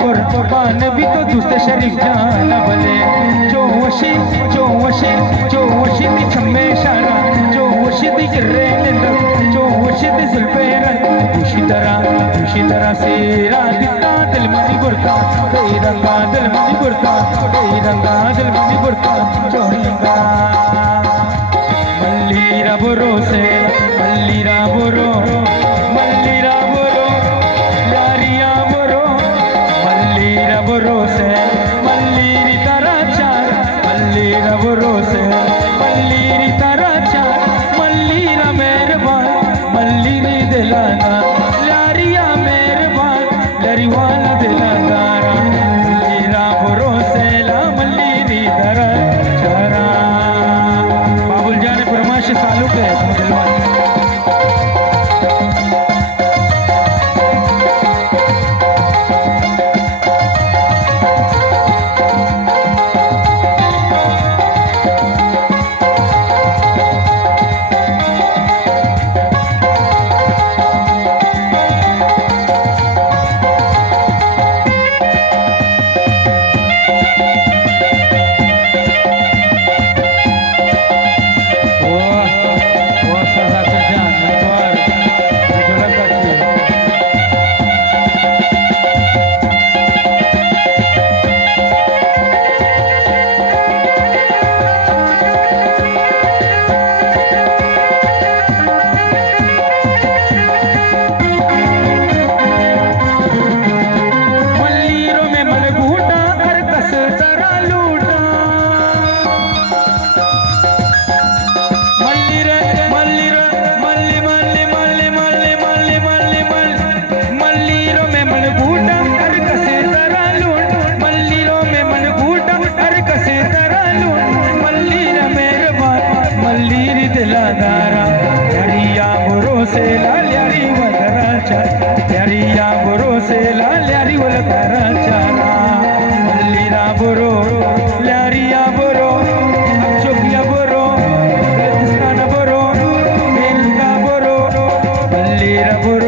कुर्बान भी तो दूसरे शरीफ जाना भले जो वशी दी छम्मे शारा जो वशी दी गिर्रे निंदर जो वशी दी जुल्फेरन उसी तरह सेरा दिता दिल मनी बुरता तेरी रंगा दिल मनी बुरता तेरी रंगा दिल मनी बुरता चोहिंगा मल्लीरा बुरो से मल्लीरा बुरो लारिया बुरो मल्लीरा बुरो से मल्लीरी तरह चार मल्लीरा बुरो से मल्लीरी तरह चार मल्लीरा मेहरबान मल्लीरी दिलाना लारिया मेहरबान लरीवाला दिलादारा मल्लीरा बुरो से ला मल्लीरी तरह चारा बाबुल जाने फरमाइश सालू के दिलवान ल्यारिया बुरो से ला ल्यारी वदरा चारा ल्यारिया बुरो से ला ल्यारी वदरा चारा मल्लीरा बुरो ल्यारिया बुरो चोकिया बुरो बुरो मेलका बुरो मल्लीरा बुरो